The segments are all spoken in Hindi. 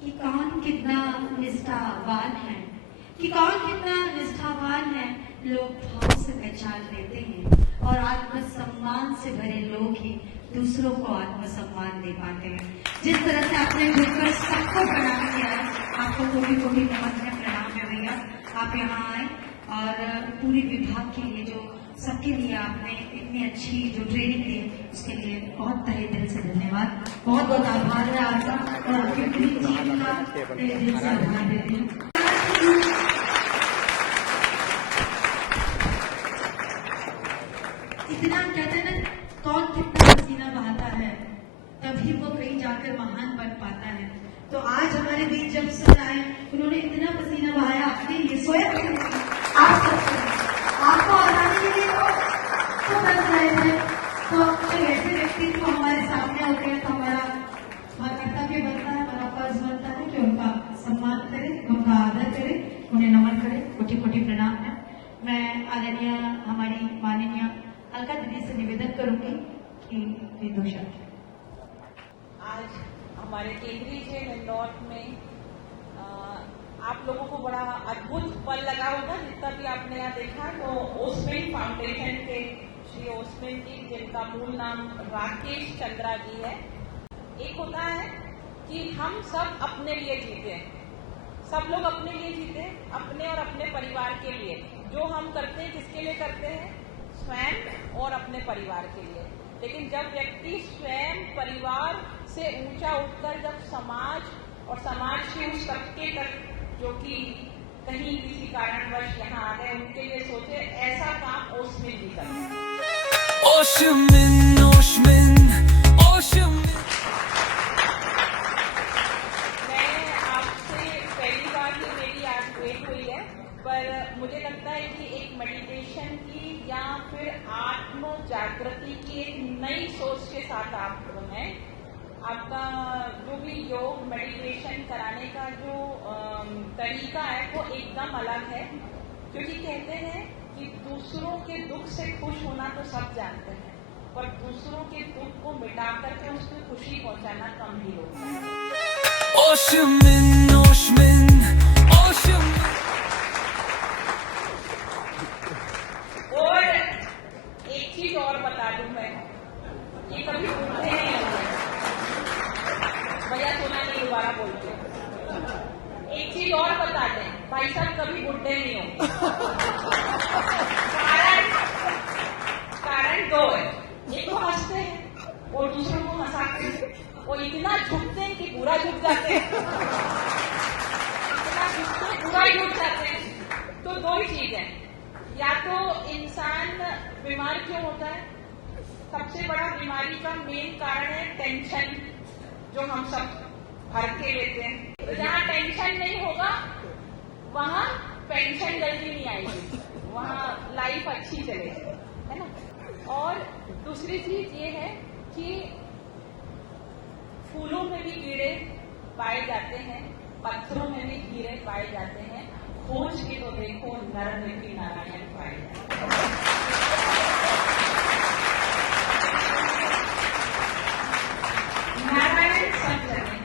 कि कौन कितना निष्ठावान है, कि कौन कितना निष्ठावान है। लोग भाव से पहचान लेते हैं और आत्मसम्मान से भरे लोग ही दूसरों को आत्मसम्मान दे पाते हैं। जिस तरह से आपने जुड़कर सबको प्रणाम किया, आपको कोटि कोटि नमन है, प्रणाम है भैया। आप यहाँ आए और पूरी विभाग के लिए जो सबके लिए आपने इतनी अच्छी जो ट्रेनिंग दी, उसके लिए बहुत तहे दिल से धन्यवाद। बहुत बहुत आभार है आपका और आपकी पूरी टीम का तहे दिल से आभार देती हूँ। इतना कहते हैं ना, कौन कितना पसीना बहाता है तभी वो कहीं जाकर महान बन पाता है। तो आज हमारे बीच जब सर आए, उन्होंने इतना पसीना बहाया अपने लिए, स्वयं आप आपको आजादी के लिए तो बन रहे थे। तो ऐसे व्यक्ति को हमारे सामने होते हैं तो हमारा कर्तव्य बनता है, हमारा फर्ज बनता है कि उनका सम्मान करें, उनका आदर करें, उन्हें नमन करें। कोटि कोटि प्रणाम है। मैं आदरणीय हमारी माननीय अलका दीदी से निवेदन करूंगी कि वे दो शब्द। आज हमारे केंद्रीय जेल इंदौर में आप लोगों को बड़ा अद्भुत पल लगा होगा, जितना भी आपने यहाँ देखा। तो ओस्मिन फाउंडेशन के श्री ओस्मिन जी, जिनका मूल नाम राकेश चंद्रा जी है। एक होता है कि हम सब अपने लिए जीते हैं, सब लोग अपने लिए जीते, अपने और अपने परिवार के लिए। जो हम करते हैं किसके लिए करते हैं? स्वयं और अपने परिवार के लिए। लेकिन जब व्यक्ति स्वयं परिवार से ऊंचा उठकर जब समाज और समाज के उस तबके तक जो कि कहीं किसी कारणवश यहाँ आ गए, उनके लिए सोचे, ऐसा काम ओस्मिन भी करते। ओस्मिन ओस्मिन ओस्मिन। मैं आपसे पहली बार ही मेरी आज भेंट हुई है, पर मुझे लगता है कि एक मेडिटेशन की या फिर आत्म जागृति की एक नई सोच के साथ आप हैं। आपका जो भी योग मेडिटेशन कराने का जो तरीका है वो एकदम अलग है। क्योंकि कहते हैं कि दूसरों के दुख से खुश होना तो सब जानते हैं, पर दूसरों के दुख को मिटा करके उसमें खुशी पहुंचाना कम ही होता है। ओस्मिन ओस्मिन ओस्मिन। और एक चीज और बता दूं मैं, ये कभी भूलते नहीं होंगे भैया, सुना नहीं, दोबारा बोलते। एक चीज और बता दें, भाई साहब कभी बुढ़े नहीं होंगे। कारण दो है, एक तो हंसते हैं और दूसरों को हंसाते हैं, और इतना झुकते हैं कि पूरा झुक जाते हैं, इतना झुकते हैं पूरा ही झुक जाते हैं। तो दो ही चीज है, या तो इंसान बीमार क्यों होता है? सबसे बड़ा बीमारी का मेन कारण है टेंशन, जो हम सब भर के लेते हैं। तो जहाँ टेंशन नहीं होगा वहाँ पेंशन जल्दी नहीं आएगी, वहाँ लाइफ अच्छी चलेगी, है ना। और दूसरी चीज ये है कि फूलों में भी कीड़े पाए जाते हैं, पत्थरों में भी कीड़े पाए जाते हैं। खोज के तो देखो, नर में भी नारायण पाए जाते हैं। नारायण सब जगह है।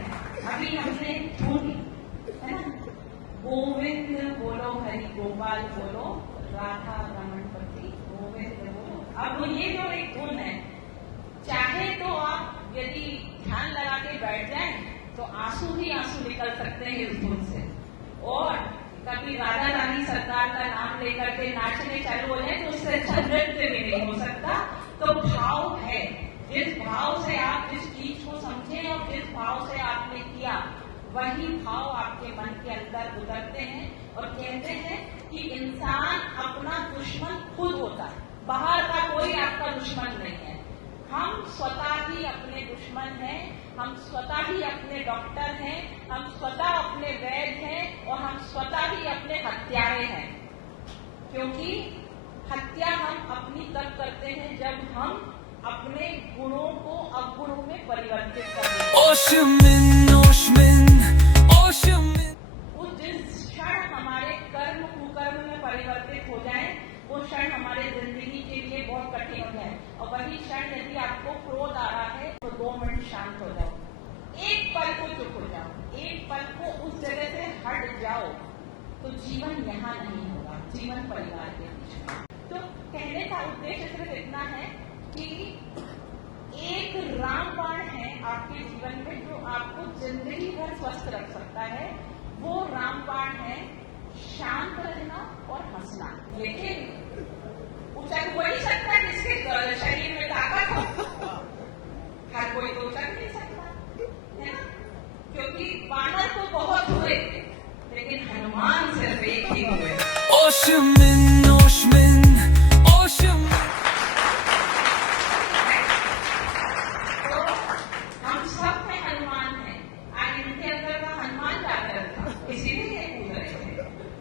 अभी हमने धुन, है ना, गोविंद बोलो, हरि गोपाल बोलो, राधा रमण पति गोविंद बोलो। अब ये जो एक धुन है, चाहे तो आप यदि ध्यान लगा के बैठ जाएं तो आंसू ही आंसू निकल सकते हैं इस धुन से। और कभी राधा रानी सरकार का नाम लेकर के नाचने चालू हो जाए तो उससे अच्छा नृत्य भी नहीं हो सकता। तो भाव है, जिस भाव से आप जिस चीज को समझे और जिस भाव से आपने किया, वही भाव आपके मन के अंदर उतरते हैं। और कहते हैं कि इंसान अपना दुश्मन खुद होता है, बाहर का कोई आपका दुश्मन नहीं है। हम स्वतः ही अपने दुश्मन हैं, हम स्वतः ही अपने डॉक्टर हैं, हम स्वतः अपने वैद्य हैं, और हम स्वतः ही अपने हत्यारे हैं। क्योंकि हत्या हम अपनी तब करते हैं जब हम अपने गुणों को अवगुणों में परिवर्तित करते हैं। ओस्मिन ओस्मिन ओस्मिन। वो जिस क्षण हमारे कर्म कुकर्म में परिवर्तित हो जाए, वो क्षण हमारे जिंदगी के लिए बहुत कठिन हो जाए। और वही क्षण यदि आपको क्रोध आ रहा है तो 2 मिनट शांत हो जाओ, एक पल को चुप हो जाओ, एक पल उस जगह से हट जाओ तो जीवन यहाँ नहीं होगा, जीवन परिवार के बीच में। तो कहने का उद्देश्य सिर्फ इतना है कि एक रामबाण है आपके जीवन में जो आपको जिंदगी भर स्वस्थ रख सकता है। वो रामबाण है शांत रहना और हंसना। लेकिन उचक वही सकता है जिसके शरीर में ताकत हो। हर कोई तो उचक नहीं सकता, है ना? क्योंकि वानर तो बहुत हुए, लेकिन हनुमान सिर्फ एक ही हुए। Oshimin, Oshimin, Oshimin. तो हम सब में हनुमान है। आज इनके अंदर का हनुमान जागृत था, इसीलिए ये कूद रहे थे।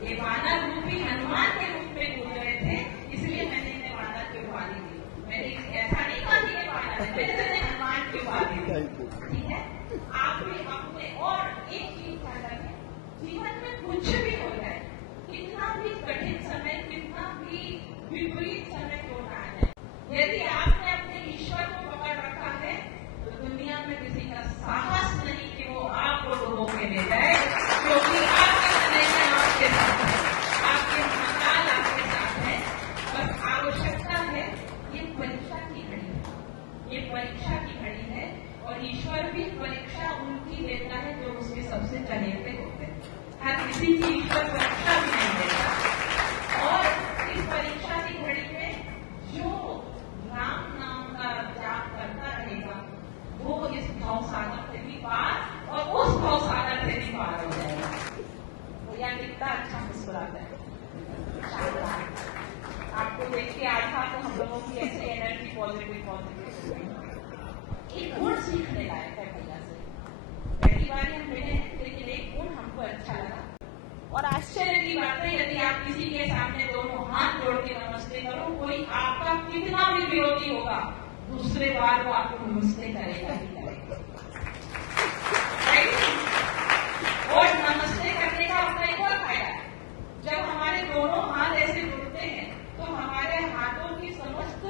ये वानर रूपी हनुमान के रूप में कूद रहे थे, इसलिए मैंने इन्हें वानर की उपाधि दी। मैंने ऐसा नहीं कहा कि ये वानर है, मैंने इन्हें हनुमान की उपाधि दी। ठीक है? आप भी अपने और एक चीज ध्यान रखें, जीवन में कुछ भी हो जाए, कितना भी कठिन समय, कितना भी विपरीत समय क्यों ना आ जाए, यदि आपने अपने ईश्वर को पकड़ रखा है तो दुनिया में किसी का साहस नहीं कि वो आपको धोखे दे जाए, क्योंकि आपका कनेक्शन आपके साथ है, आपके महाकाल आपके साथ है। बस आवश्यकता है, ये परीक्षा की घड़ी है, ये परीक्षा की घड़ी है। और ईश्वर भी परीक्षा उनकी देता है जो उसके सबसे चहेते होते हैं। हर किसी की ईश्वर परीक्षा भी नहीं देता। और इस परीक्षा की घड़ी में जो राम नाम का जाप करता रहेगा वो इस भवसागर से भी पार और उस भवसागर से भी पार हो जाएगा। भैया कितना अच्छा मुस्कुराता है, शानदार। आपको देख के आज तो हम लोगों की ऐसी एनर्जी पॉजिटिव एक गुण सीखने लायक है भैया से। पहली बार हम मिले हैं, लेकिन एक गुण हमको अच्छा लगा। और आश्चर्य की बात है, यदि आप किसी के सामने दोनों हाथ जोड़ के नमस्ते करो, कोई आपका कितना भी विरोधी होगा, दूसरे बार वो आपको नमस्ते करेगा ही करेगा। और नमस्ते करने का अपना एक और फायदा है, जब हमारे दोनों हाथ ऐसे जुड़ते हैं तो हमारे हाथों की समस्त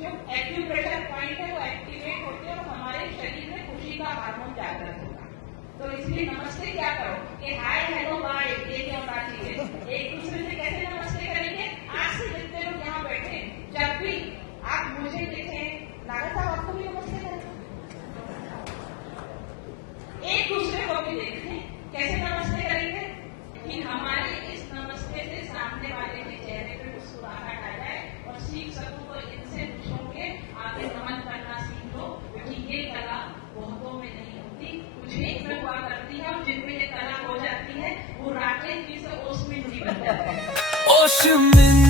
जो एक्यूप्रेशर पॉइंट है वो एक्टिवेट होते हैं और हमारे शरीर में खुशी का हार्मोन जागृत होगा। तो इसलिए नमस्ते क्या करो कि हाय हेलो बाय ये क्या होना चाहिए। एक दूसरे से कैसे नमस्ते करेंगे? आज से जितने लोग यहाँ बैठे, जब भी आप मुझे देखें, नागा साहब आपको भी नमस्ते करें, एक दूसरे को भी देखें, कैसे नमस्ते करेंगे कि हमारे इस नमस्ते से सामने वाले के चेहरे पे मुस्कुराहट आ जाए। और सीख सकूं तो इनसे पूछो के आगे नमन करना सीख लो, क्योंकि ये कला बहुतों में नहीं होती, कुछ एक में हुआ करती है। और जिनमें ये कला हो जाती है वो राकेश जी से ओसमिन जी बन जाते हैं। Oshimin,